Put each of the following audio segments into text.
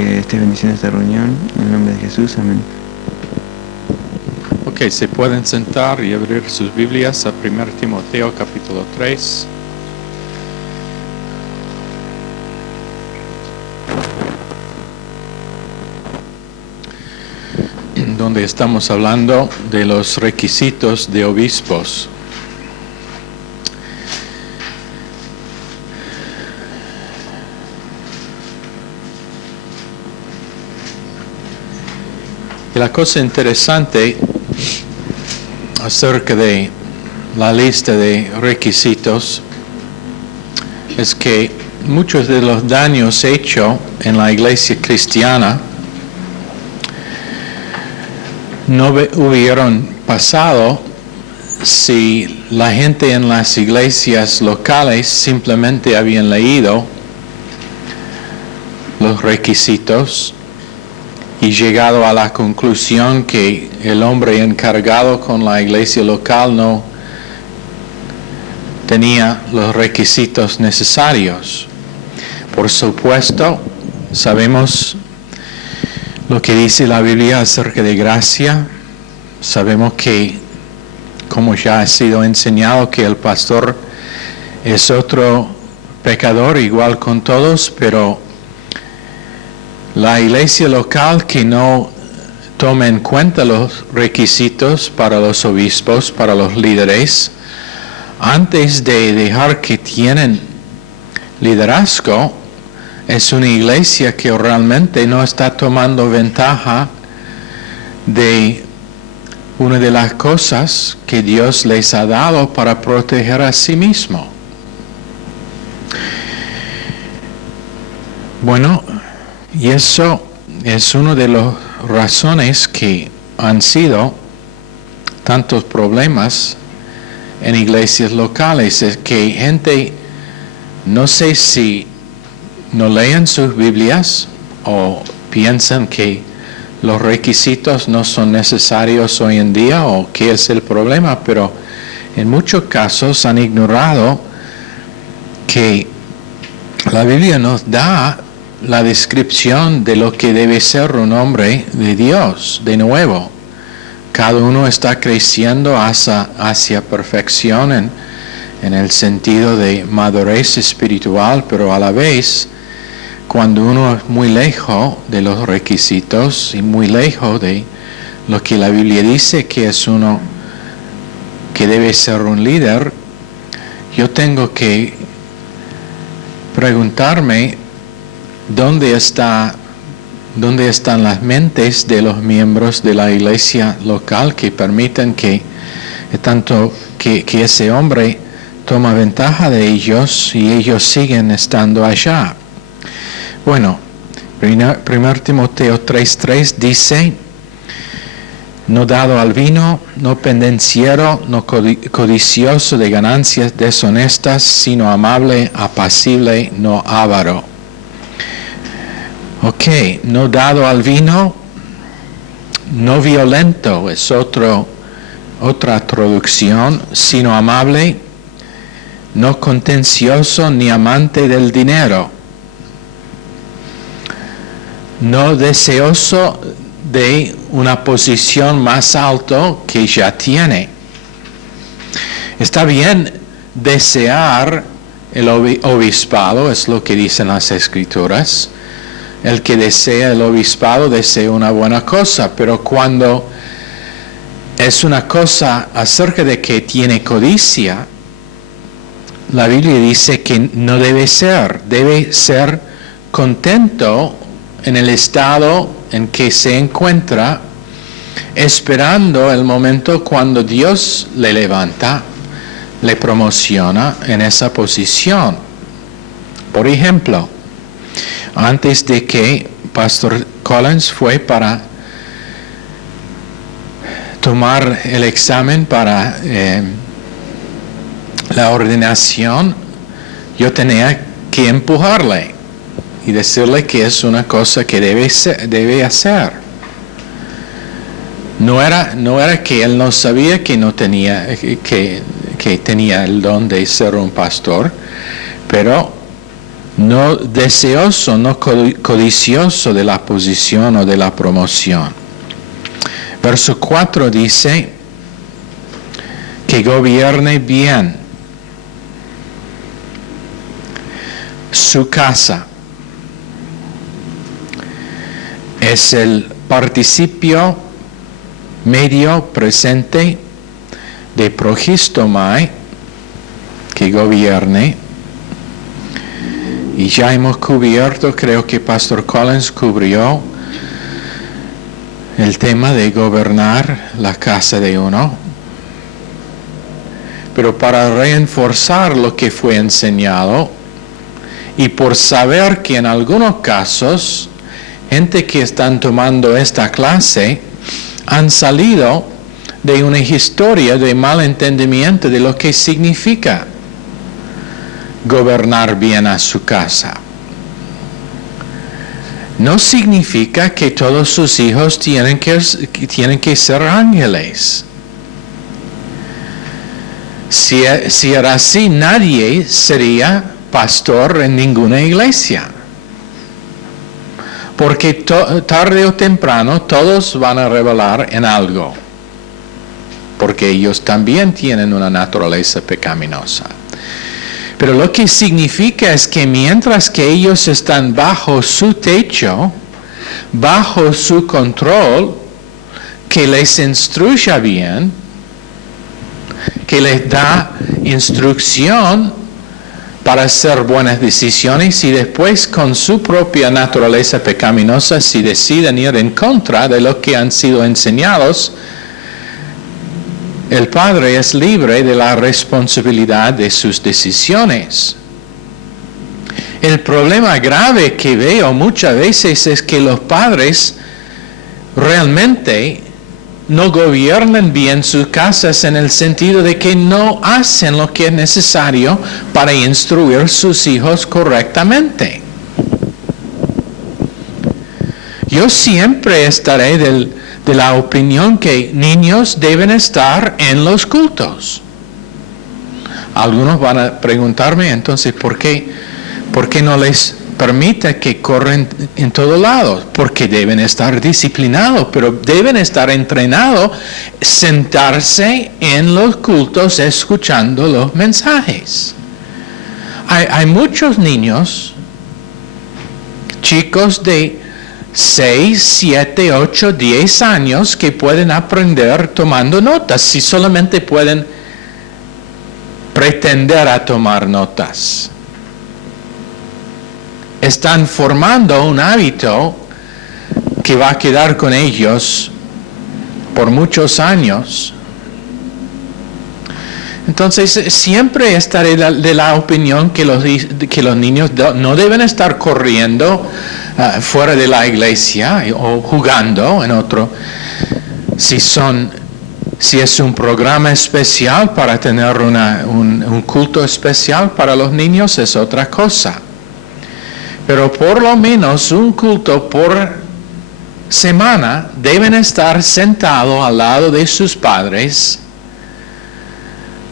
que esté bendiciendo esta reunión. En el nombre de Jesús, amén. Ok, se pueden sentar y abrir sus Biblias a 1 Timoteo capítulo 3. Donde estamos hablando de los requisitos de obispos. Y la cosa interesante acerca de la lista de requisitos es que muchos de los daños hechos en la iglesia cristiana no hubieran pasado si la gente en las iglesias locales simplemente habían leído los requisitos y llegado a la conclusión que el hombre encargado con la iglesia local no tenía los requisitos necesarios. Por supuesto, sabemos lo que dice la Biblia acerca de gracia. Sabemos que, como ya ha sido enseñado, que el pastor es otro pecador igual con todos, pero la iglesia local que no toma en cuenta los requisitos para los obispos, para los líderes, antes de dejar que tienen liderazgo, es una iglesia que realmente no está tomando ventaja de una de las cosas que Dios les ha dado para proteger a sí mismo. Bueno, y eso es una de las razones que han sido tantos problemas en iglesias locales, es que gente, no sé si no leen sus Biblias o piensan que los requisitos no son necesarios hoy en día o qué es el problema, pero en muchos casos han ignorado que la Biblia nos da la descripción de lo que debe ser un hombre de Dios, de nuevo. Cada uno está creciendo hacia perfección en el sentido de madurez espiritual, pero a la vez, cuando uno es muy lejos de los requisitos y muy lejos de lo que la Biblia dice que es uno que debe ser un líder, yo tengo que preguntarme ¿dónde están las mentes de los miembros de la iglesia local que permiten que ese hombre toma ventaja de ellos y ellos siguen estando allá? Bueno, 1 Timoteo 3:3 dice: no dado al vino, no pendenciero, no codicioso de ganancias deshonestas, sino amable, apacible, no avaro. Ok, no dado al vino, no violento es otra traducción, sino amable, no contencioso ni amante del dinero, no deseoso de una posición más alto que ya tiene. Está bien desear el obispado, es lo que dicen las Escrituras. El que desea el obispado desea una buena cosa, pero cuando es una cosa acerca de que tiene codicia, la Biblia dice que no debe ser contento en el estado en que se encuentra, esperando el momento cuando Dios le levanta, le promociona en esa posición. Por ejemplo, antes de que Pastor Collins fue para tomar el examen para la ordenación, yo tenía que empujarle y decirle que es una cosa que debe hacer. No era que él no sabía que no tenía que tenía el don de ser un pastor, pero no deseoso, no codicioso de la posición o de la promoción. Verso 4 dice que gobierne bien su casa. Es el participio medio presente de progistomai, que gobierne. Y ya hemos cubierto, creo que Pastor Collins cubrió el tema de gobernar la casa de uno. Pero para reforzar lo que fue enseñado, y por saber que en algunos casos, gente que están tomando esta clase han salido de una historia de mal entendimiento de lo que significa gobernar bien a su casa. No significa que todos sus hijos tienen que ser ángeles. Si era así, nadie sería pastor en ninguna iglesia. Porque tarde o temprano todos van a revelar en algo. Porque ellos también tienen una naturaleza pecaminosa. Pero lo que significa es que mientras que ellos están bajo su techo, bajo su control, que les instruya bien, que les da instrucción para hacer buenas decisiones y después con su propia naturaleza pecaminosa, si deciden ir en contra de lo que han sido enseñados, el padre es libre de la responsabilidad de sus decisiones. El problema grave que veo muchas veces es que los padres realmente no gobiernan bien sus casas en el sentido de que no hacen lo que es necesario para instruir a sus hijos correctamente. Yo siempre estaré de la opinión que niños deben estar en los cultos. Algunos van a preguntarme entonces ¿por qué no les permite que corren en todos lados? Porque deben estar disciplinados, pero deben estar entrenados, sentarse en los cultos escuchando los mensajes. Hay muchos niños, chicos de 6, 7, 8, 10 años que pueden aprender tomando notas, si solamente pueden pretender a tomar notas. Están formando un hábito que va a quedar con ellos por muchos años. Entonces, siempre estaré de la opinión que los niños no deben estar corriendo fuera de la iglesia o jugando en otro. Si es un programa especial para tener un culto especial para los niños, es otra cosa. Pero por lo menos un culto por semana deben estar sentados al lado de sus padres,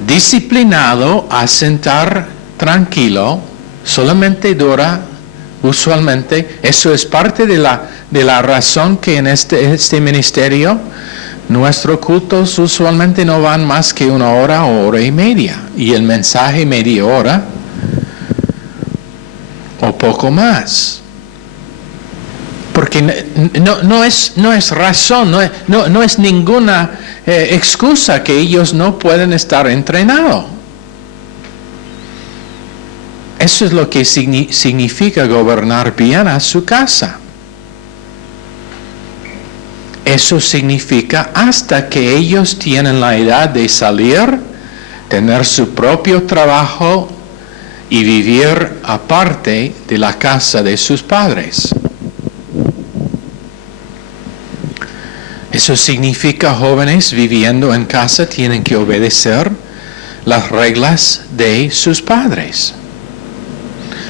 disciplinado a sentar tranquilo, solamente dura. Usualmente, eso es parte de la razón que en este ministerio, nuestros cultos usualmente no van más que 1 hora o 1 hora y media. Y el mensaje media hora o poco más. Porque no es razón, no es ninguna excusa que ellos no pueden estar entrenados. Eso es lo que significa gobernar bien a su casa. Eso significa hasta que ellos tienen la edad de salir, tener su propio trabajo y vivir aparte de la casa de sus padres. Eso significa jóvenes viviendo en casa tienen que obedecer las reglas de sus padres.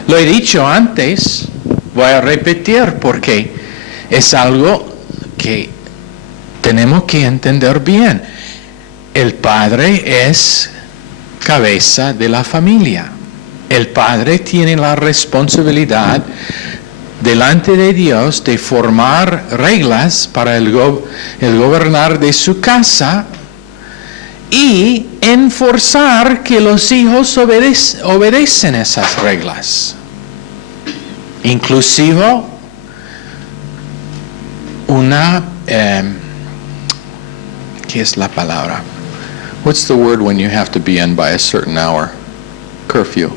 Lo he dicho antes, voy a repetir porque es algo que tenemos que entender bien. El padre es cabeza de la familia. El padre tiene la responsabilidad delante de Dios de formar reglas para el gobernar de su casa y enforzar que los hijos obedecen esas reglas. Inclusive una, ¿qué es la palabra? What's the word when you have to be in by a certain hour? Curfew.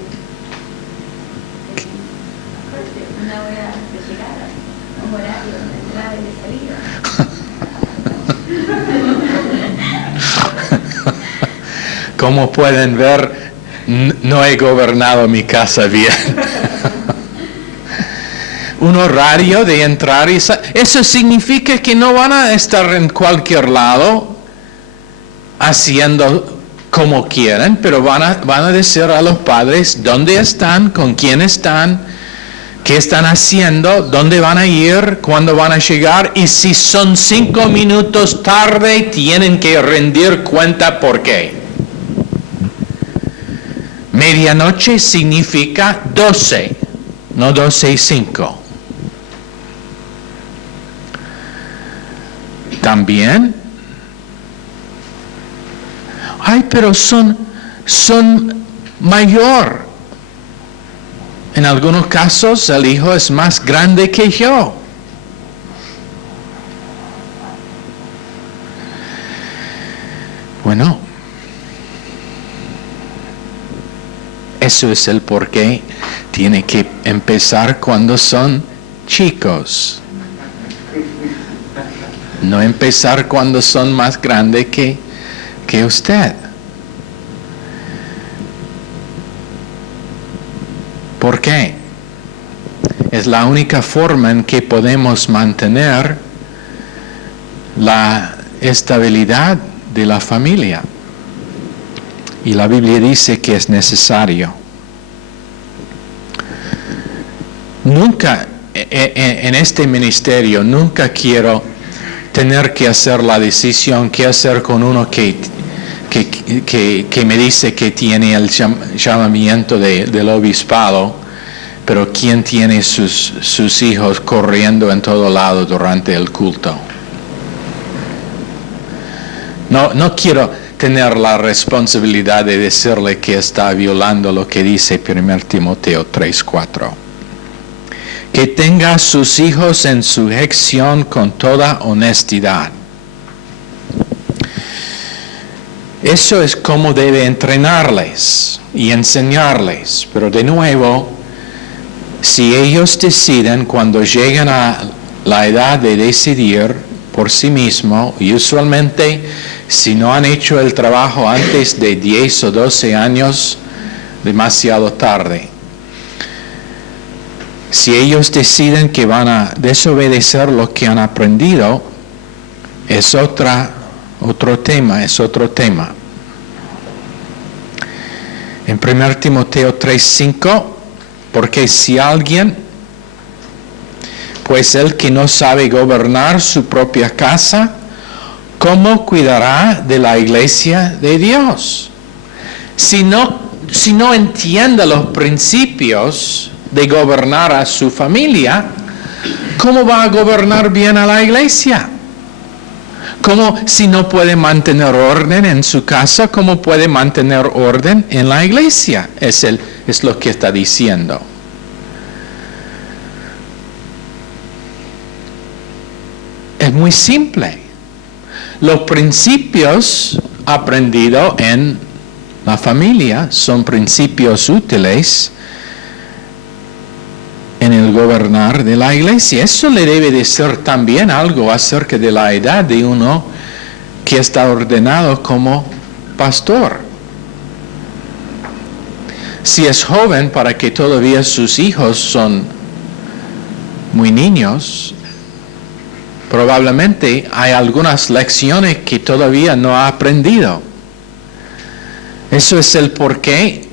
Como pueden ver, no he gobernado mi casa bien. Un horario de entrar y salir. Eso significa que no van a estar en cualquier lado haciendo como quieren, pero van a decir a los padres dónde están, con quién están, qué están haciendo, dónde van a ir, cuándo van a llegar, y si son 5 minutos tarde, tienen que rendir cuenta por qué. Medianoche significa 12, no 12:05. También, pero son mayor. En algunos casos el hijo es más grande que yo. Bueno, eso es el porqué. Tiene que empezar cuando son chicos. No empezar cuando son más grandes que usted. ¿Por qué? Es la única forma en que podemos mantener la estabilidad de la familia. Y la Biblia dice que es necesario. Nunca, en este ministerio, nunca quiero tener que hacer la decisión qué hacer con uno que me dice que tiene el llamamiento del obispado, pero quien tiene sus hijos corriendo en todo lado durante el culto. No quiero tener la responsabilidad de decirle que está violando lo que dice 1 Timoteo 3:4. Que tenga a sus hijos en sujeción con toda honestidad. Eso es como debe entrenarles y enseñarles. Pero de nuevo, si ellos deciden cuando llegan a la edad de decidir por sí mismos, y usualmente si no han hecho el trabajo antes de 10 o 12 años, demasiado tarde. Si ellos deciden que van a desobedecer lo que han aprendido, es otro tema. En 1 Timoteo 3:5, porque si alguien, pues el que no sabe gobernar su propia casa, ¿cómo cuidará de la iglesia de Dios? Si no entiende los principios de gobernar a su familia, ¿cómo va a gobernar bien a la iglesia? ¿Cómo, si no puede mantener orden en su casa, cómo puede mantener orden en la iglesia? Es lo que está diciendo. Es muy simple. Los principios aprendidos en la familia son principios útiles en el gobernar de la iglesia. Eso le debe decir también algo acerca de la edad de uno que está ordenado como pastor. Si es joven, para que todavía sus hijos son muy niños, probablemente hay algunas lecciones que todavía no ha aprendido. Eso es el porqué.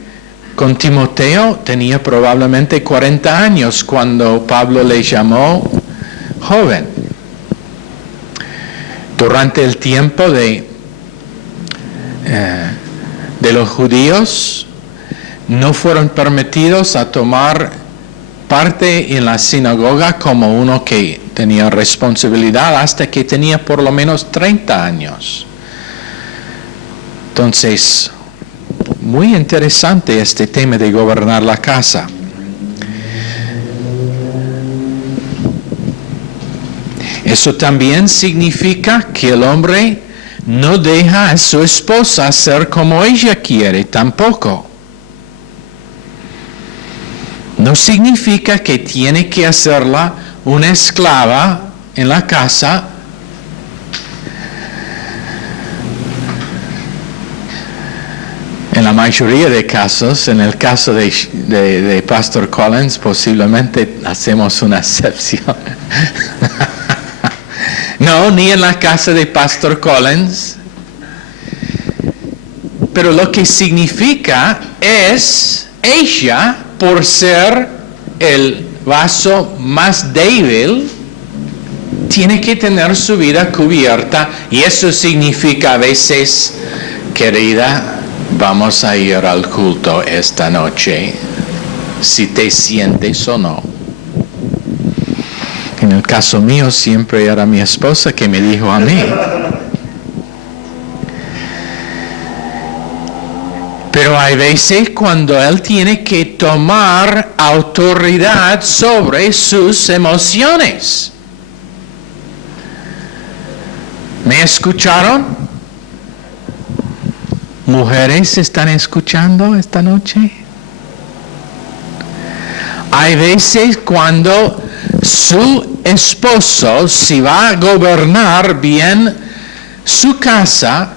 Con Timoteo tenía probablemente 40 años cuando Pablo le llamó joven. Durante el tiempo de los judíos, no fueron permitidos a tomar parte en la sinagoga como uno que tenía responsabilidad hasta que tenía por lo menos 30 años. Entonces, muy interesante este tema de gobernar la casa. Eso también significa que el hombre no deja a su esposa hacer como ella quiere tampoco. No significa que tiene que hacerla una esclava en la casa. En la mayoría de casos, en el caso de Pastor Collins, posiblemente hacemos una excepción. No, ni en la casa de Pastor Collins. Pero lo que significa es ella, por ser el vaso más débil, tiene que tener su vida cubierta. Y eso significa a veces, querida, vamos a ir al culto esta noche, si te sientes o no. En el caso mío siempre era mi esposa que me dijo a mí. Pero hay veces cuando él tiene que tomar autoridad sobre sus emociones. ¿Me escucharon? ¿Mujeres están escuchando esta noche? Hay veces cuando su esposo, si va a gobernar bien su casa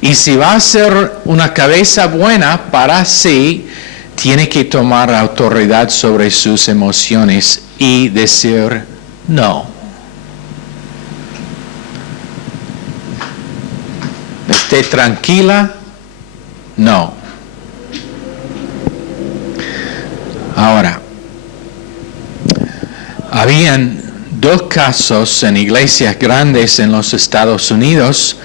y si va a ser una cabeza buena para sí, tiene que tomar autoridad sobre sus emociones y decir no. Esté tranquila, no. Ahora, habían 2 casos en iglesias grandes en los Estados Unidos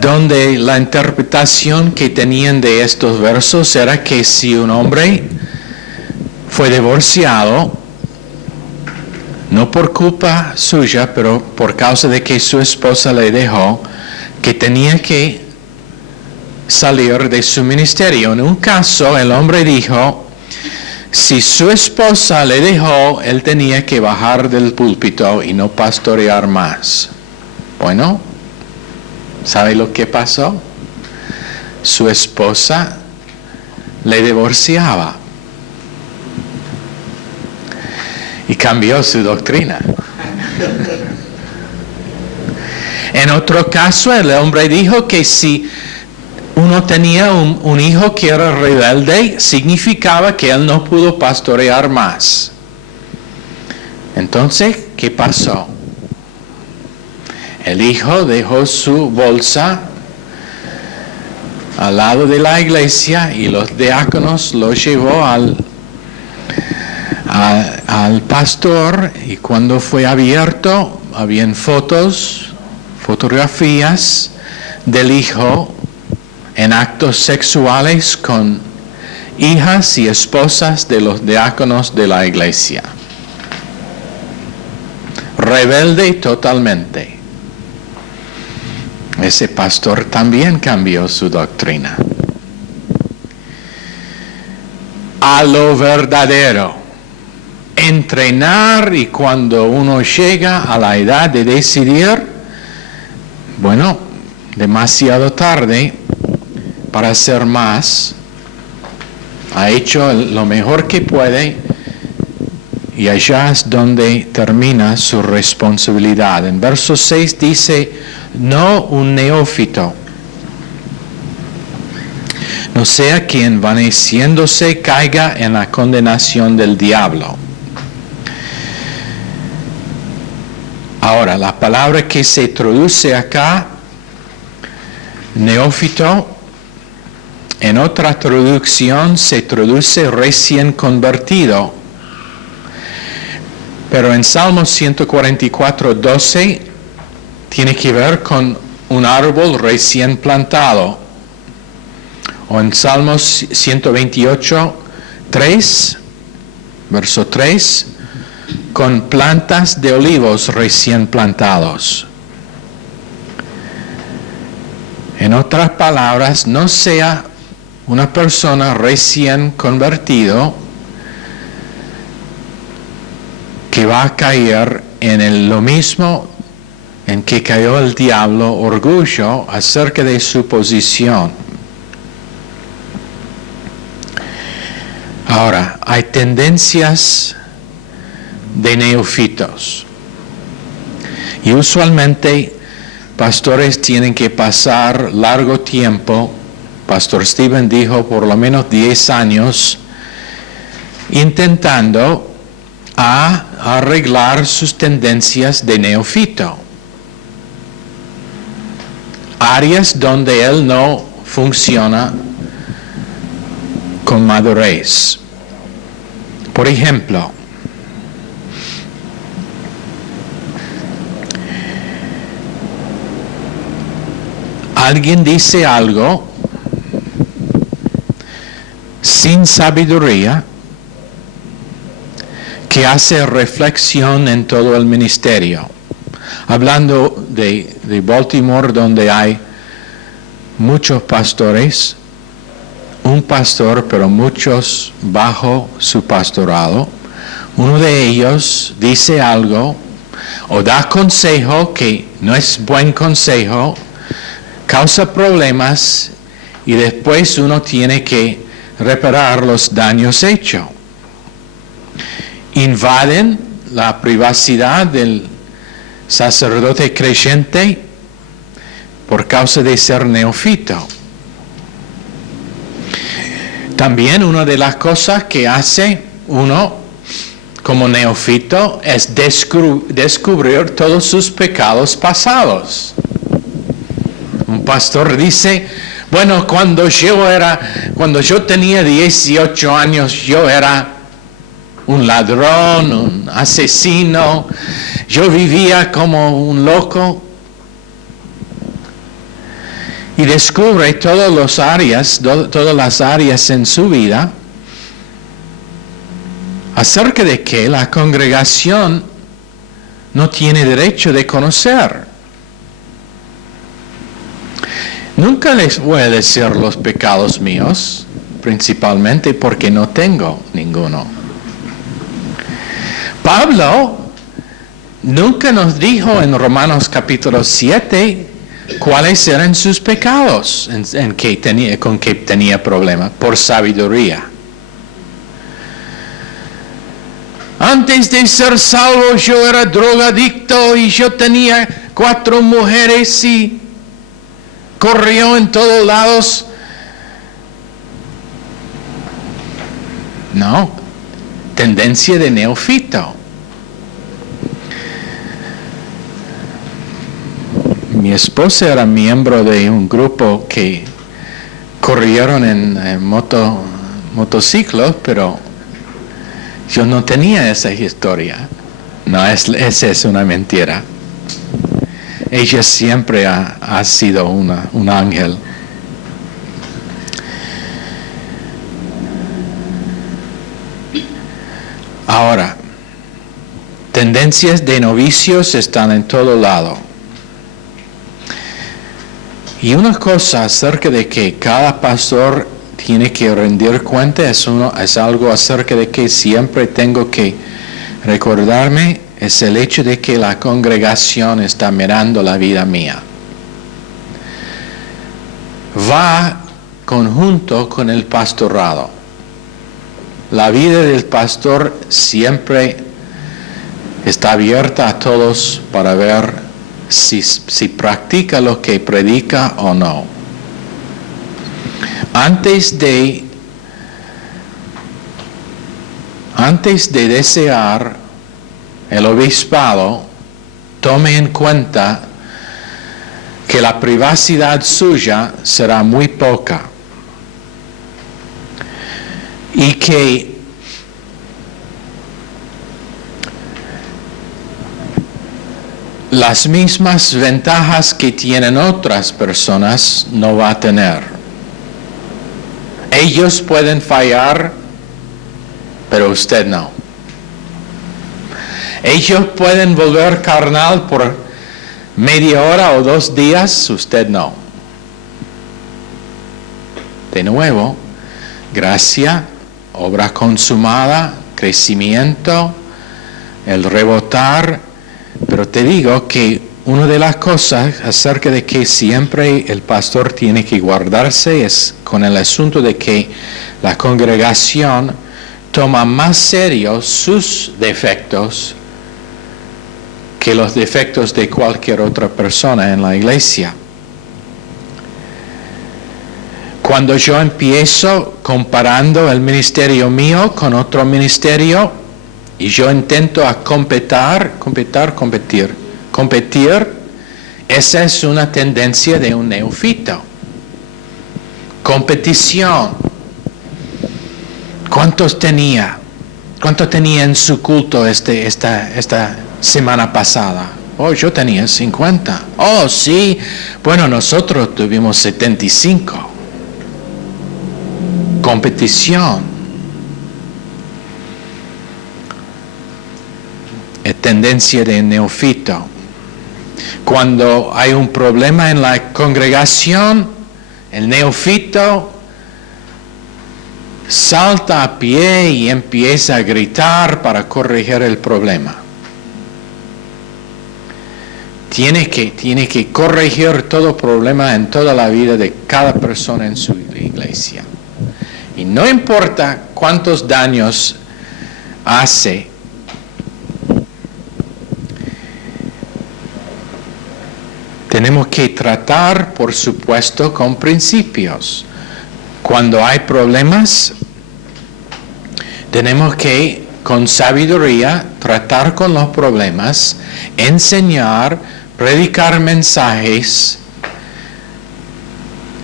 donde la interpretación que tenían de estos versos era que si un hombre fue divorciado, no por culpa suya, pero por causa de que su esposa le dejó, que tenía que salir de su ministerio. En un caso, el hombre dijo, si su esposa le dejó, él tenía que bajar del púlpito y no pastorear más. Bueno, ¿sabe lo que pasó? Su esposa le divorciaba y cambió su doctrina. En otro caso, el hombre dijo que si uno tenía un hijo que era rebelde, significaba que él no pudo pastorear más. Entonces, ¿qué pasó? El hijo dejó su bolsa al lado de la iglesia y los diáconos lo llevó al pastor, y cuando fue abierto, habían fotografías del hijo en actos sexuales con hijas y esposas de los diáconos de la iglesia. Rebelde totalmente. Ese pastor también cambió su doctrina. A lo verdadero. Entrenar, y cuando uno llega a la edad de decidir, bueno, demasiado tarde para hacer más, ha hecho lo mejor que puede y allá es donde termina su responsabilidad. En verso 6 dice, no un neófito, no sea que envaneciéndose caiga en la condenación del diablo. Ahora, la palabra que se traduce acá, neófito, en otra traducción se traduce recién convertido. Pero en Salmos 144:12 tiene que ver con un árbol recién plantado. O en Salmos 128, 3, verso 3, con plantas de olivos recién plantados. En otras palabras, no sea una persona recién convertido que va a caer en lo mismo en que cayó el diablo, orgullo acerca de su posición. Ahora, hay tendencias de neófitos. Y usualmente pastores tienen que pasar largo tiempo, Pastor Stephen dijo por lo menos 10 años, intentando arreglar sus tendencias de neófito. Áreas donde él no funciona con madurez. Por ejemplo, alguien dice algo sin sabiduría que hace reflexión en todo el ministerio. Hablando de Baltimore, donde hay muchos pastores, un pastor, pero muchos bajo su pastorado. Uno de ellos dice algo o da consejo que no es buen consejo, causa problemas y después uno tiene que reparar los daños hechos. Invaden la privacidad del sacerdote creyente por causa de ser neófito. También una de las cosas que hace uno como neófito es descubrir todos sus pecados pasados. Un pastor dice, bueno, cuando yo tenía 18 años, yo era un ladrón, un asesino, yo vivía como un loco. Y descubre todas las áreas en su vida acerca de que la congregación no tiene derecho de conocer. Nunca les voy a decir los pecados míos, principalmente porque no tengo ninguno. Pablo nunca nos dijo en Romanos capítulo 7 cuáles eran sus pecados con que tenía problemas, por sabiduría. Antes de ser salvo yo era drogadicto y yo tenía 4 mujeres y corrió en todos lados. No, tendencia de neófito. Mi esposa era miembro de un grupo que corrieron en motociclos, pero yo no tenía esa historia. No, esa es una mentira. Ella siempre ha sido un ángel. Ahora, tendencias de novicios están en todo lado. Y una cosa acerca de que cada pastor tiene que rendir cuenta es algo acerca de que siempre tengo que recordarme, es el hecho de que la congregación está mirando la vida mía. Va conjunto con el pastorado. La vida del pastor siempre está abierta a todos para ver si practica lo que predica o no. Antes de desear el obispado, tome en cuenta que la privacidad suya será muy poca y que las mismas ventajas que tienen otras personas no va a tener. Ellos pueden fallar, pero usted no. Ellos pueden volver carnal por media hora o 2 días, usted no. De nuevo, gracia, obra consumada, crecimiento, el rebotar. Pero te digo que una de las cosas acerca de que siempre el pastor tiene que guardarse es con el asunto de que la congregación toma más serio sus defectos que los defectos de cualquier otra persona en la iglesia. Cuando yo empiezo comparando el ministerio mío con otro ministerio y yo intento competir, esa es una tendencia de un neófito. Competición. ¿Cuánto tenía en su culto esta semana pasada? Oh, yo tenía 50. Oh, sí. Bueno, nosotros tuvimos 75. Competición. Es tendencia de neófito. Cuando hay un problema en la congregación, el neófito salta a pie y empieza a gritar para corregir el problema. Tiene que corregir todo problema en toda la vida de cada persona en su iglesia. Y no importa cuántos daños hace, tenemos que tratar, por supuesto, con principios. Cuando hay problemas, tenemos que, con sabiduría, tratar con los problemas, enseñar, predicar mensajes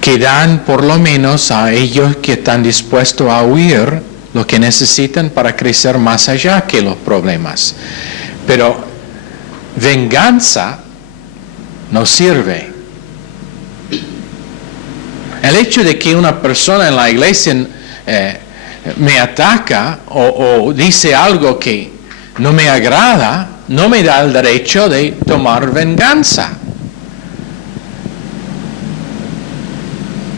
que dan por lo menos a ellos que están dispuestos a oír lo que necesitan para crecer más allá que los problemas. Pero venganza no sirve. El hecho de que una persona en la iglesia me ataca o dice algo que no me agrada, no me da el derecho de tomar venganza.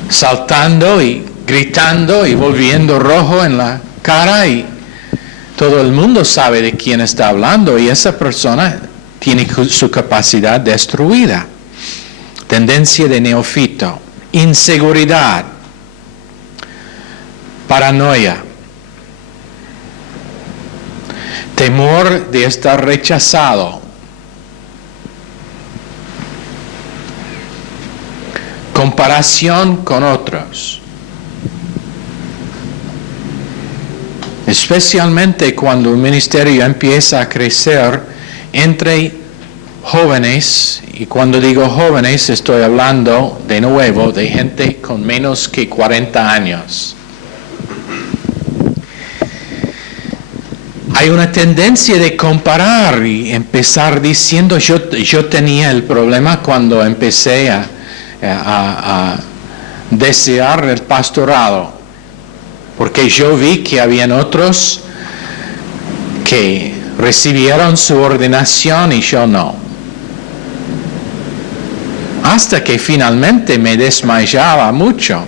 Saltando y gritando y volviendo rojo en la cara, y todo el mundo sabe de quién está hablando, y esa persona tiene su capacidad destruida. Tendencia de neófito. Inseguridad. Paranoia. Temor de estar rechazado. Comparación con otros. Especialmente cuando un ministerio empieza a crecer entre jóvenes, y cuando digo jóvenes estoy hablando de nuevo de gente con menos que 40 años. Hay una tendencia de comparar y empezar diciendo yo tenía el problema cuando empecé a desear el pastorado, porque yo vi que habían otros que recibieron su ordenación y yo no. Hasta que finalmente me desmayaba mucho.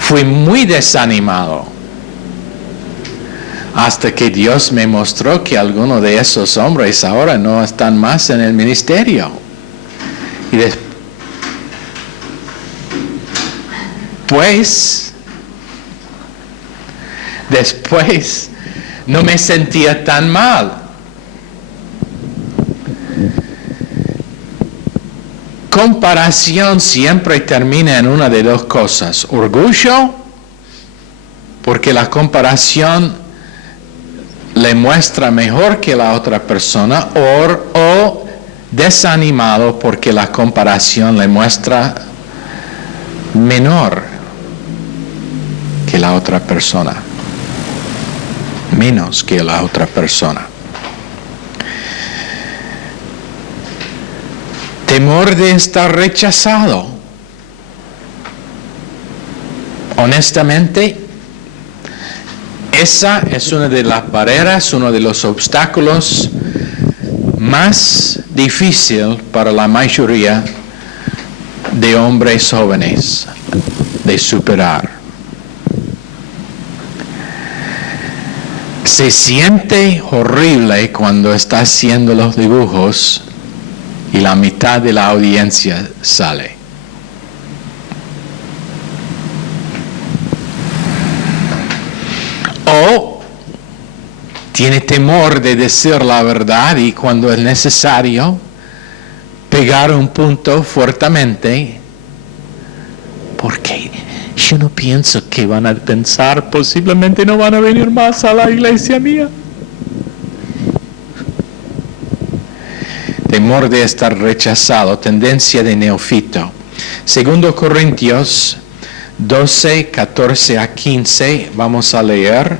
Fui muy desanimado. Hasta que Dios me mostró que algunos de esos hombres ahora no están más en el ministerio. Y después no me sentía tan mal. Comparación siempre termina en una de dos cosas: orgullo, porque la comparación le muestra mejor que la otra persona, o desanimado porque la comparación le muestra menor que la otra persona, menos que la otra persona. Temor de estar rechazado. Honestamente, esa es una de las barreras, uno de los obstáculos más difícil para la mayoría de hombres jóvenes de superar. Se siente horrible cuando está haciendo los dibujos y la mitad de la audiencia sale. O tiene temor de decir la verdad y cuando es necesario pegar un punto fuertemente, porque yo no pienso que van a pensar, posiblemente no van a venir más a la iglesia mía. Temor de estar rechazado, tendencia de neófito. 2 Corintios 12, 14 a 15, vamos a leer.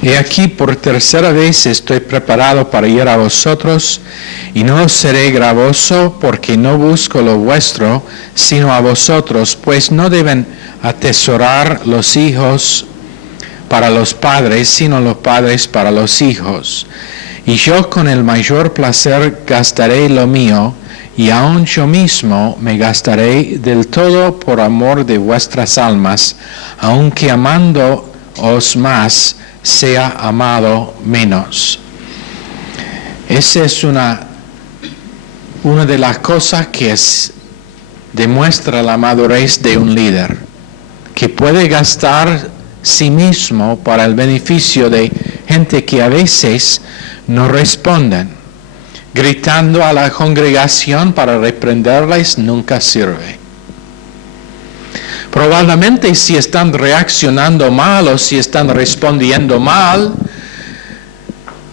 Y aquí por tercera vez estoy preparado para ir a vosotros, y no os seré gravoso, porque no busco lo vuestro, sino a vosotros, pues no deben atesorar los hijos para los padres, sino los padres para los hijos. Y yo con el mayor placer gastaré lo mío, y aun yo mismo me gastaré del todo por amor de vuestras almas, aunque amándoos más, sea amado menos. Esa es una de las cosas que demuestra la madurez de un líder, que puede gastar sí mismo para el beneficio de gente que a veces no responden. Gritando a la congregación para reprenderles nunca sirve. Probablemente si están reaccionando mal o si están respondiendo mal,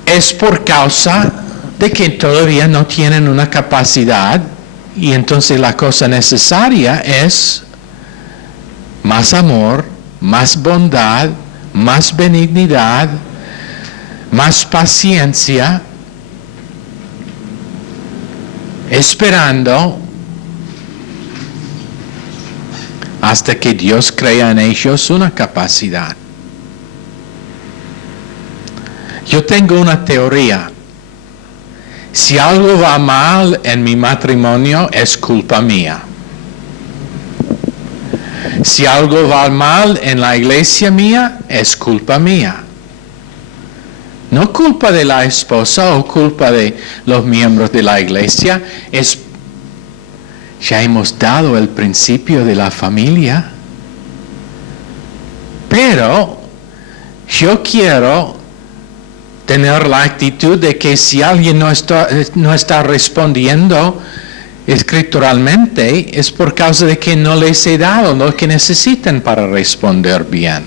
es por causa de que todavía no tienen una capacidad, y entonces la cosa necesaria es más amor, más bondad, más benignidad, más paciencia, esperando hasta que Dios crea en ellos una capacidad. Yo tengo una teoría. Si algo va mal en mi matrimonio, es culpa mía. Si algo va mal en la iglesia mía, es culpa mía. No culpa de la esposa o culpa de los miembros de la iglesia, ya hemos dado el principio de la familia. Pero yo quiero tener la actitud de que si alguien no está respondiendo escrituralmente, es por causa de que no les he dado lo que necesitan para responder bien.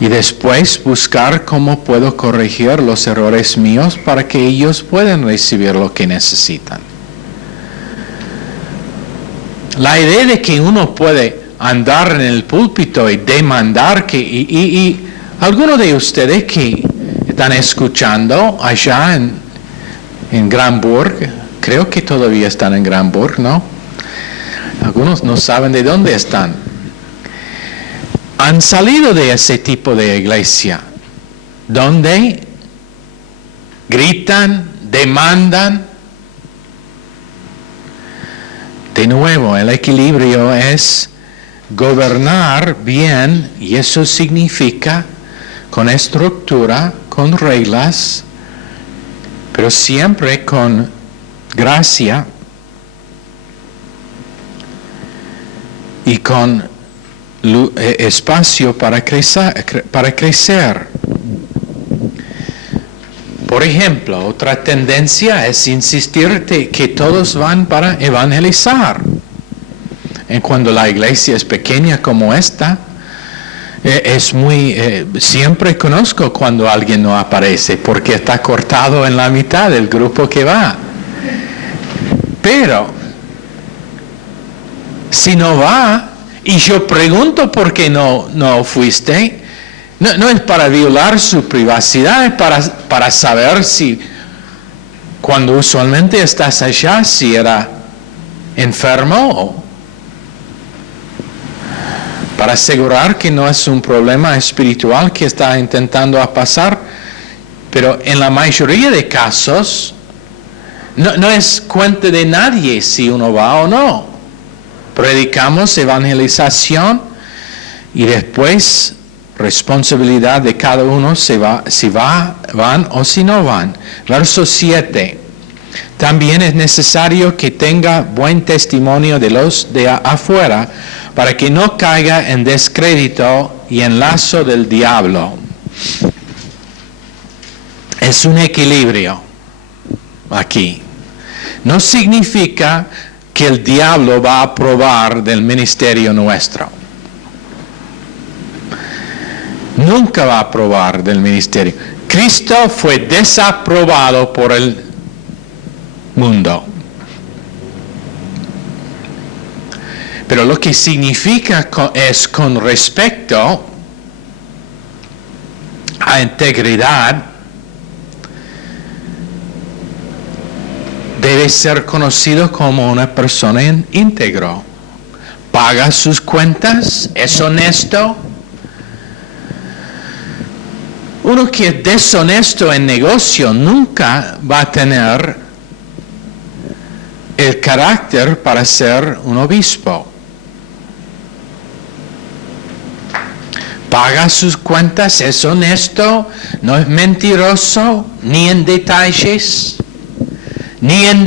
Y después buscar cómo puedo corregir los errores míos para que ellos puedan recibir lo que necesitan. La idea de que uno puede andar en el púlpito y demandar y algunos de ustedes que están escuchando allá en Granburg, creo que todavía están en Granburg, ¿no? Algunos no saben de dónde están. Han salido de ese tipo de iglesia, donde gritan, demandan. De nuevo, el equilibrio es gobernar bien, y eso significa con estructura, con reglas, pero siempre con gracia y con espacio para crecer. Por ejemplo, otra tendencia es insistir que todos van para evangelizar. Y cuando la iglesia es pequeña como esta, siempre conozco cuando alguien no aparece porque está cortado en la mitad del grupo que va. Pero si no va Y yo pregunto por qué no fuiste. No es para violar su privacidad, es para saber si cuando usualmente estás allá, si era enfermo o para asegurar que no es un problema espiritual que está intentando pasar, pero en la mayoría de casos no es cuenta de nadie si uno va o no. Predicamos evangelización y después responsabilidad de cada uno si van o si no van. Verso 7. También es necesario que tenga buen testimonio de los de afuera, para que no caiga en descrédito y en lazo del diablo. Es un equilibrio aquí. No significa que el diablo va a aprobar del ministerio nuestro. Nunca va a aprobar del ministerio. Cristo fue desaprobado por el mundo. Pero lo que significa es con respecto a integridad, debe ser conocido como una persona íntegro. Paga sus cuentas, es honesto. Uno que es deshonesto en negocio nunca va a tener el carácter para ser un obispo. Paga sus cuentas, es honesto, no es mentiroso, ni en detalles. Ni en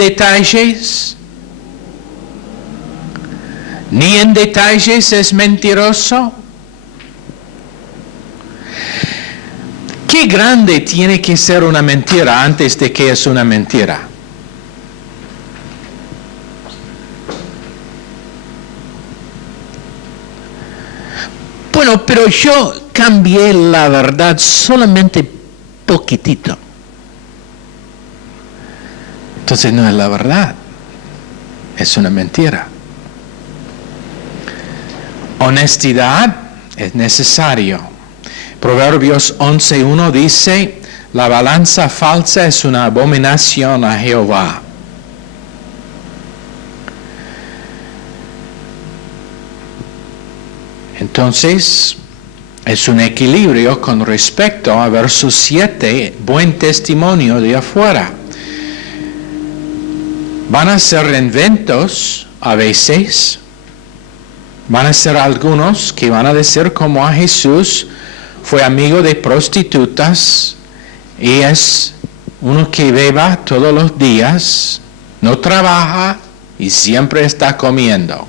detalles es mentiroso. ¿Qué grande tiene que ser una mentira antes de que es una mentira? Bueno, pero yo cambié la verdad solamente poquitito. Entonces no es la verdad, es una mentira. Honestidad es necesario. Proverbios 11:1 dice, la balanza falsa es una abominación a Jehová. Entonces, es un equilibrio con respecto a verso 7, buen testimonio de afuera. Van a ser inventos a veces, van a ser algunos que van a decir como a Jesús, fue amigo de prostitutas y es uno que beba todos los días, no trabaja y siempre está comiendo.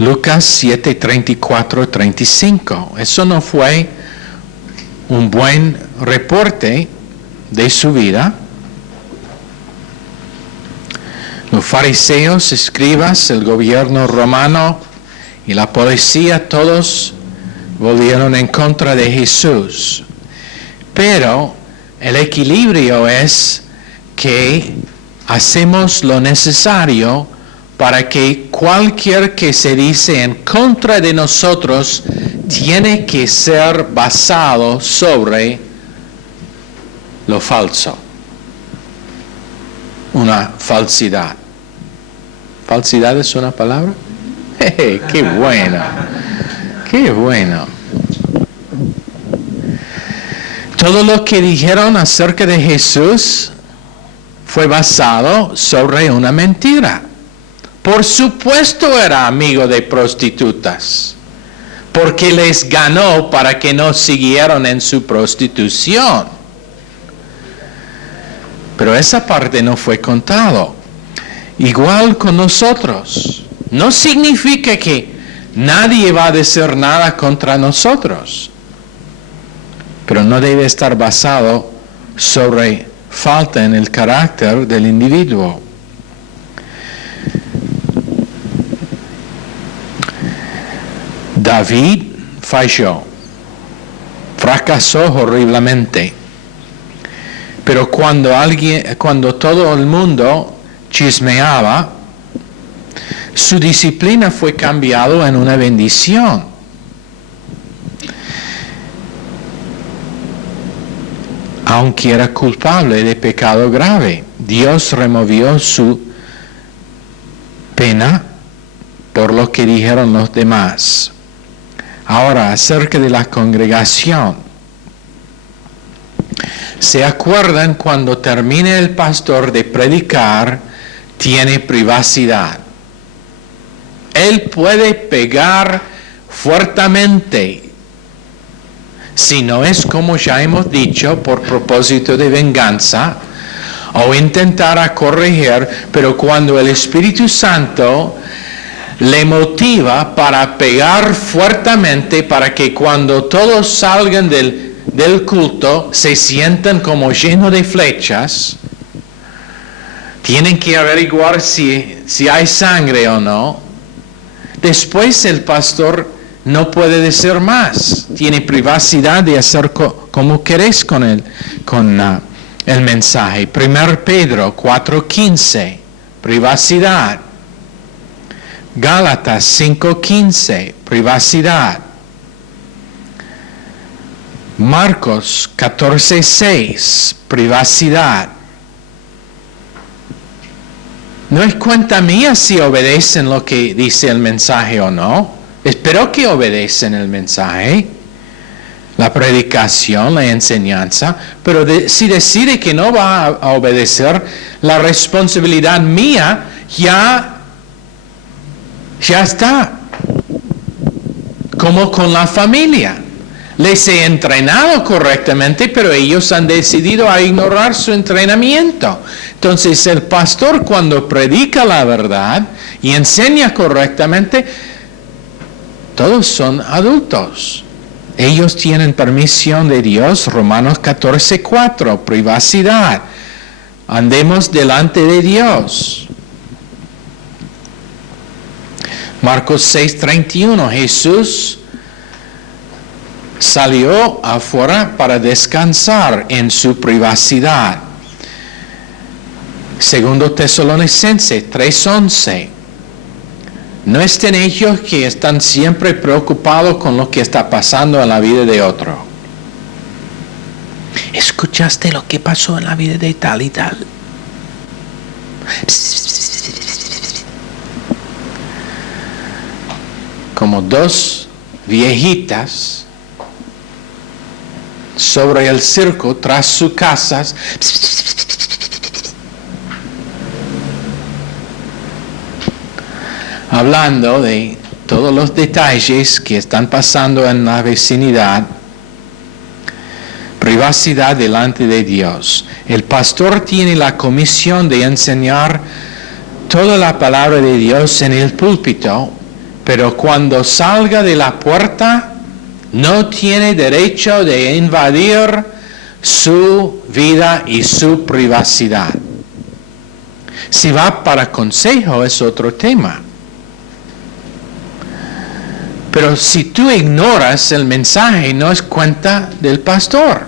Lucas 7:34-35. Eso no fue un buen reporte de su vida. Los fariseos, escribas, el gobierno romano y la policía, todos volvieron en contra de Jesús. Pero el equilibrio es que hacemos lo necesario para que cualquier que se dice en contra de nosotros tiene que ser basado sobre lo falso. Una falsidad. ¿Falsidad es una palabra? ¡Qué bueno! ¡Qué bueno! Todo lo que dijeron acerca de Jesús fue basado sobre una mentira. Por supuesto era amigo de prostitutas, porque les ganó para que no siguieran en su prostitución. Pero esa parte no fue contado. Igual con nosotros. No significa que nadie va a decir nada contra nosotros, pero no debe estar basado sobre falta en el carácter del individuo. David falló, fracasó horriblemente, pero cuando todo el mundo chismeaba, Su disciplina fue cambiada en una bendición. Aunque era culpable de pecado grave, Dios removió su pena por lo que dijeron los demás. Ahora, acerca de la congregación. ¿Se acuerdan cuando termine el pastor de predicar, tiene privacidad? Él puede pegar fuertemente, si no es como ya hemos dicho, por propósito de venganza, o intentar corregir, pero cuando el Espíritu Santo le motiva para pegar fuertemente, para que cuando todos salgan del culto se sientan como llenos de flechas, tienen que averiguar si hay sangre o no. Después el pastor no puede decir más, tiene privacidad de hacer como querés con el mensaje. 1 Pedro 4:15, privacidad. Gálatas 5:15, privacidad. Marcos 14:6, privacidad. No es cuenta mía si obedecen lo que dice el mensaje o no. Espero que obedecen el mensaje, la predicación, la enseñanza, pero si decide que no va a obedecer, la responsabilidad mía ya está. Como con la familia. Les he entrenado correctamente, pero ellos han decidido a ignorar su entrenamiento. Entonces el pastor, cuando predica la verdad y enseña correctamente, todos son adultos. Ellos tienen permisión de Dios. Romanos 14:4, privacidad. Andemos delante de Dios. Marcos 6:31, Jesús salió afuera para descansar en su privacidad. Segundo Tesalonicenses 3:11. No estén ellos que están siempre preocupados con lo que está pasando en la vida de otro. ¿Escuchaste lo que pasó en la vida de tal y tal? Como dos viejitas sobre el circo tras sus casas, hablando de todos los detalles que están pasando en la vecindad. Privacidad delante de Dios. El pastor tiene la comisión de enseñar toda la palabra de Dios en el púlpito, pero cuando salga de la puerta, no tiene derecho de invadir su vida y su privacidad. Si va para consejo es otro tema. Pero si tú ignoras el mensaje, no es cuenta del pastor.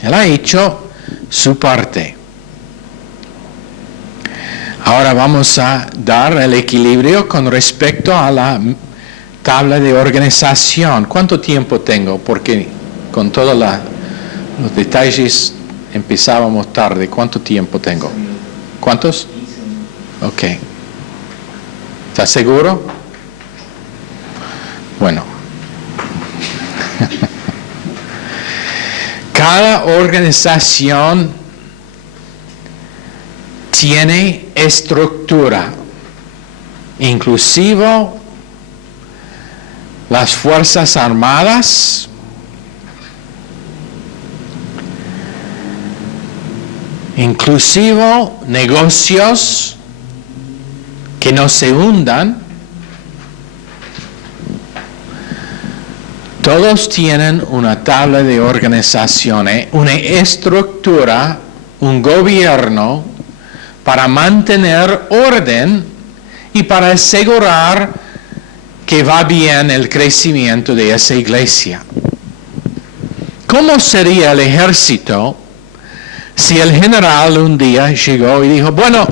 Él ha hecho su parte. Ahora vamos a dar el equilibrio con respecto a la tabla de organización. ¿Cuánto tiempo tengo? Porque con todos los detalles empezábamos tarde. ¿Cuánto tiempo tengo? ¿Cuántos? Ok. ¿Estás seguro? Bueno. Cada organización tiene estructura, inclusive las Fuerzas Armadas, inclusive negocios que no se hundan. Todos tienen una tabla de organizaciones, una estructura, un gobierno para mantener orden y para asegurar que va bien el crecimiento de esa iglesia. ¿Cómo sería el ejército si el general un día llegó y dijo, bueno,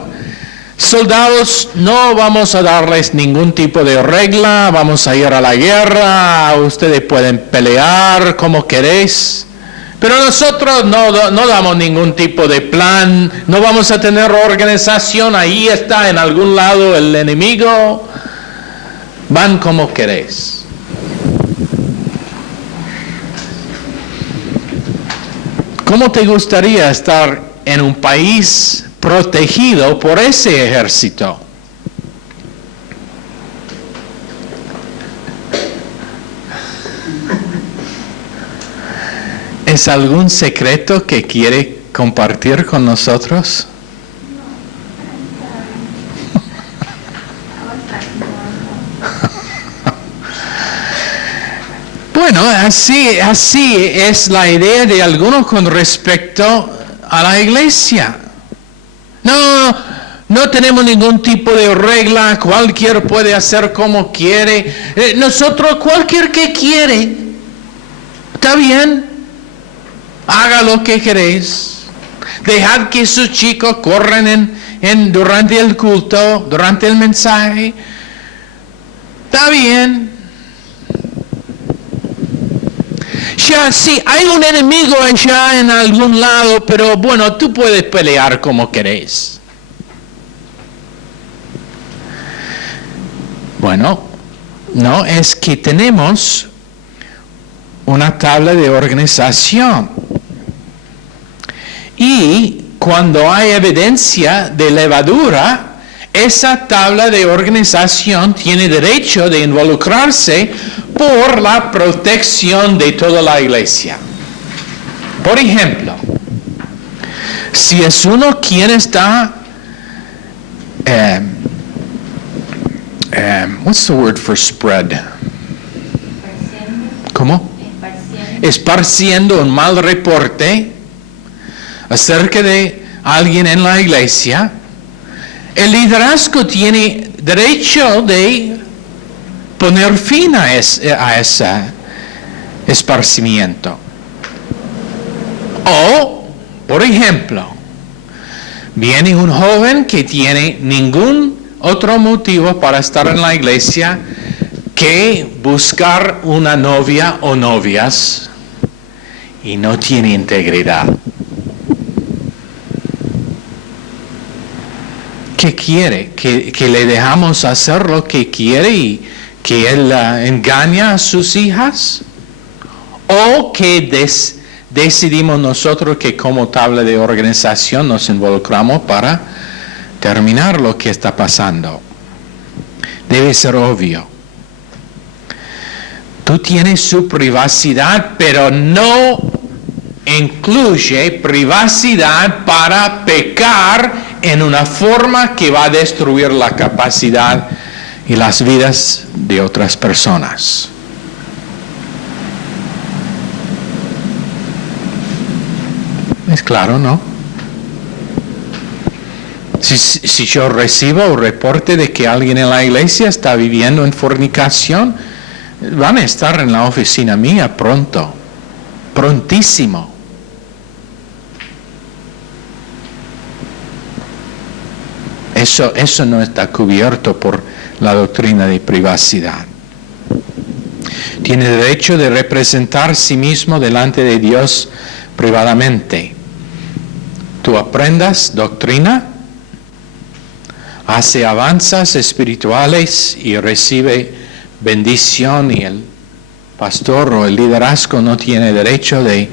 soldados, no vamos a darles ningún tipo de regla, vamos a ir a la guerra, ustedes pueden pelear como queréis, pero nosotros no damos ningún tipo de plan, no vamos a tener organización, ahí está en algún lado el enemigo, van como queréis. ¿Cómo te gustaría estar en un país protegido por ese ejército? ¿Es algún secreto que quiere compartir con nosotros? Bueno, así es la idea de algunos con respecto a la iglesia. No tenemos ningún tipo de regla, cualquiera puede hacer como quiere. Nosotros, cualquier que quiere, está bien, haga lo que queréis. Dejad que sus chicos corran durante el culto, durante el mensaje. Está bien. Ya, sí, hay un enemigo allá en algún lado, pero bueno, tú puedes pelear como querés. Bueno, no, es que tenemos una tabla de organización. Y cuando hay evidencia de levadura, esa tabla de organización tiene derecho de involucrarse por la protección de toda la iglesia. Por ejemplo, si es uno quien está, what's the word for spread? ¿Cómo? Esparciendo un mal reporte acerca de alguien en la iglesia, el liderazgo tiene derecho de poner fin a ese esparcimiento. O, por ejemplo, viene un joven que tiene ningún otro motivo para estar en la iglesia que buscar una novia o novias y no tiene integridad. ¿Qué quiere? ¿Que le dejamos hacer lo que quiere y que él engaña a sus hijas? ¿O que decidimos nosotros que como tabla de organización nos involucramos para terminar lo que está pasando? Debe ser obvio. Tú tienes su privacidad, pero no incluye privacidad para pecar en una forma que va a destruir la capacidad y las vidas de otras personas. Es claro, ¿no? Si yo recibo un reporte de que alguien en la iglesia está viviendo en fornicación, van a estar en la oficina mía prontísimo. Eso no está cubierto por la doctrina de privacidad. Tiene derecho de representar a sí mismo delante de Dios privadamente. Tú aprendas doctrina, hace avanzas espirituales y recibe bendición, y el pastor o el liderazgo no tiene derecho de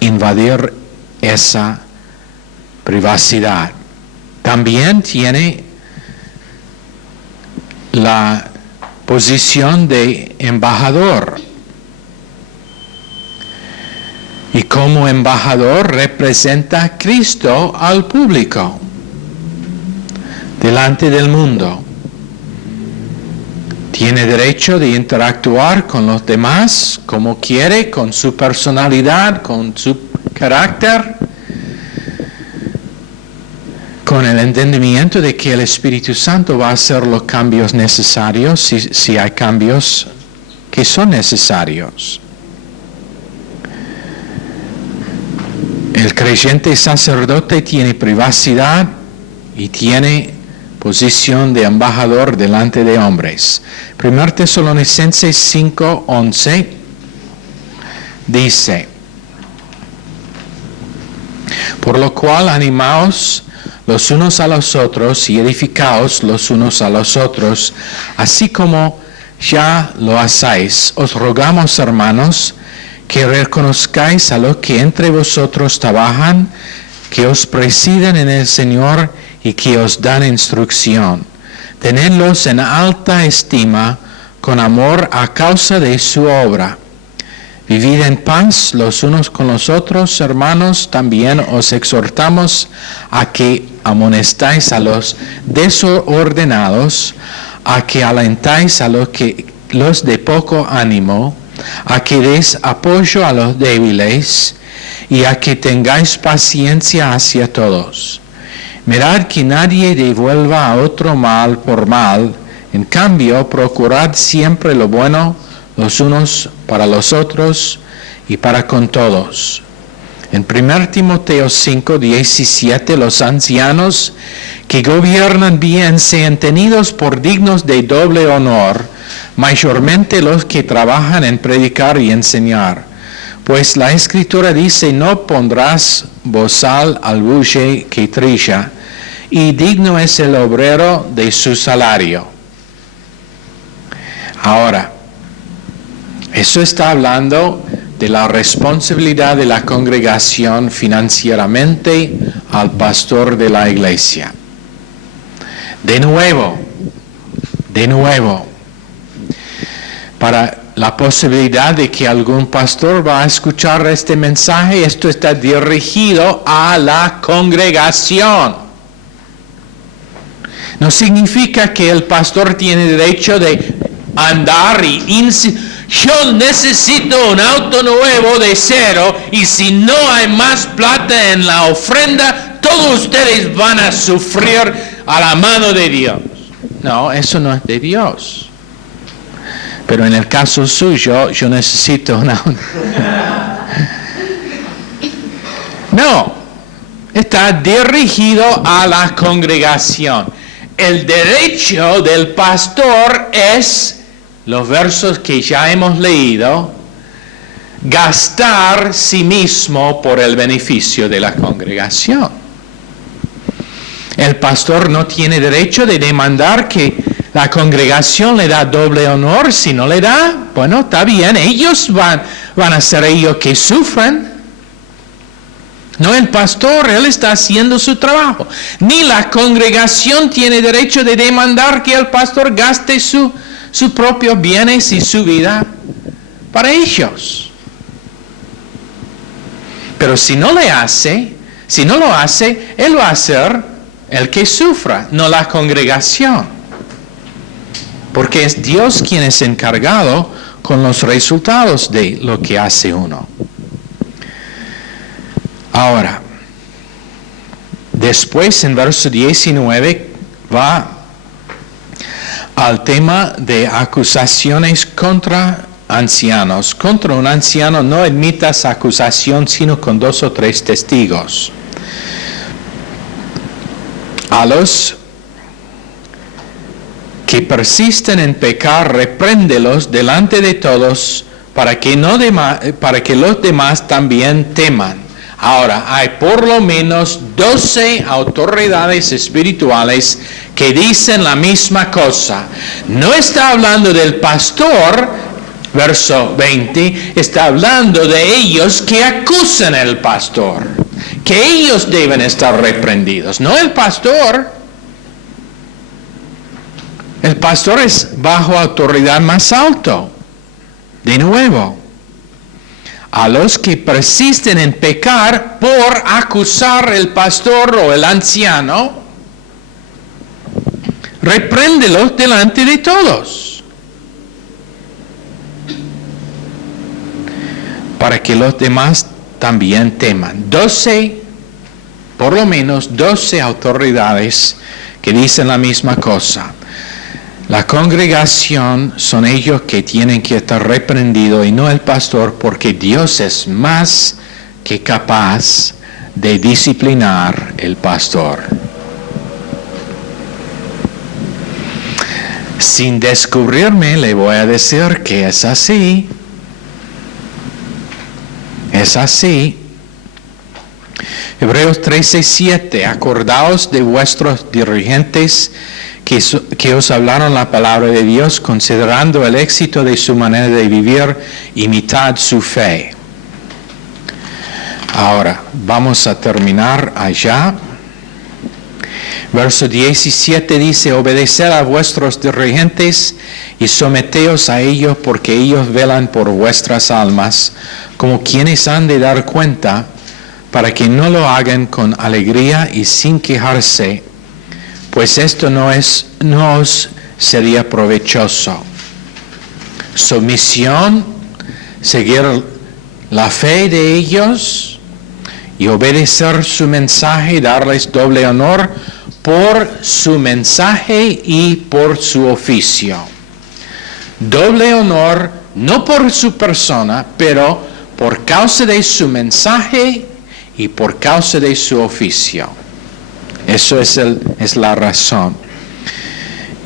invadir esa privacidad. También tiene la posición de embajador. Y como embajador representa a Cristo al público, delante del mundo. Tiene derecho de interactuar con los demás como quiere, con su personalidad, con su carácter, con el entendimiento de que el Espíritu Santo va a hacer los cambios necesarios si hay cambios que son necesarios. El creyente sacerdote tiene privacidad y tiene posición de embajador delante de hombres. 1 Tesalonicenses 5:11 dice: por lo cual animaos los unos a los otros y edificaos los unos a los otros, así como ya lo hacéis. Os rogamos, hermanos, que reconozcáis a los que entre vosotros trabajan, que os presiden en el Señor y que os dan instrucción. Tenedlos en alta estima, con amor a causa de su obra. Vivid en paz los unos con los otros, hermanos. También os exhortamos a que amonestáis a los desordenados, a que alentáis a los de poco ánimo, a que deis apoyo a los débiles y a que tengáis paciencia hacia todos. Mirad que nadie devuelva a otro mal por mal. En cambio, procurad siempre lo bueno los unos para los otros y para con todos. En 1 Timoteo 5:17, los ancianos que gobiernan bien sean tenidos por dignos de doble honor, mayormente los que trabajan en predicar y enseñar. Pues la Escritura dice: no pondrás bozal al buey que trilla, y digno es el obrero de su salario. Ahora, eso está hablando de la responsabilidad de la congregación financieramente al pastor de la iglesia. De nuevo, para la posibilidad de que algún pastor va a escuchar este mensaje, esto está dirigido a la congregación. No significa que el pastor tiene derecho de andar y yo necesito un auto nuevo de cero, y si no hay más plata en la ofrenda, todos ustedes van a sufrir a la mano de Dios. No, eso no es de Dios. Pero en el caso suyo, yo necesito una... No, está dirigido a la congregación. El derecho del pastor es, los versos que ya hemos leído, gastar sí mismo por el beneficio de la congregación. El pastor no tiene derecho de demandar que la congregación le da doble honor. Si no le da, bueno, está bien, ellos van a ser ellos que sufren. No el pastor, él está haciendo su trabajo. Ni la congregación tiene derecho de demandar que el pastor gaste sus propios bienes y su vida para ellos. Pero si no lo hace, él va a ser el que sufra, no la congregación. Porque es Dios quien es encargado con los resultados de lo que hace uno. Ahora, después en verso 19 va al tema de acusaciones contra ancianos. Contra un anciano no admitas acusación sino con 2 o 3 testigos. A los que persisten en pecar, repréndelos delante de todos para que los demás también teman. Ahora, hay por lo menos 12 autoridades espirituales que dicen la misma cosa. No está hablando del pastor, verso 20, está hablando de ellos que acusan al pastor, que ellos deben estar reprendidos, no el pastor. El pastor es bajo autoridad más alto. De nuevo, a los que persisten en pecar por acusar al pastor o el anciano, repréndelos delante de todos, para que los demás también teman. 12, por lo menos 12 autoridades que dicen la misma cosa. La congregación son ellos que tienen que estar reprendidos y no el pastor, porque Dios es más que capaz de disciplinar el pastor. Sin descubrirme, le voy a decir que es así. Es así. Hebreos 13:7. Acordaos de vuestros dirigentes que os hablaron la palabra de Dios, considerando el éxito de su manera de vivir, imitad su fe. Ahora, vamos a terminar allá. Verso 17 dice, obedeced a vuestros dirigentes y someteos a ellos, porque ellos velan por vuestras almas, como quienes han de dar cuenta, para que no lo hagan con alegría y sin quejarse, pues esto no os sería provechoso. Sumisión, seguir la fe de ellos y obedecer su mensaje, darles doble honor por su mensaje y por su oficio. Doble honor, no por su persona, pero por causa de su mensaje y por causa de su oficio. Eso es la razón.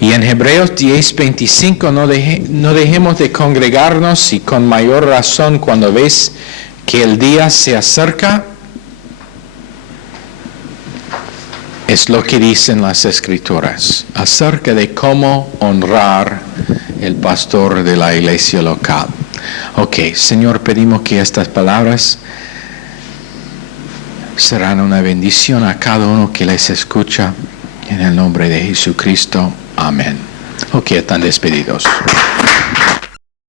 Y en Hebreos 10:25, no dejemos de congregarnos, y con mayor razón cuando ves que el día se acerca. Es lo que dicen las Escrituras acerca de cómo honrar el pastor de la iglesia local. Ok, Señor, pedimos que estas palabras serán una bendición a cada uno que les escucha. En el nombre de Jesucristo. Amén. Ok, están despedidos.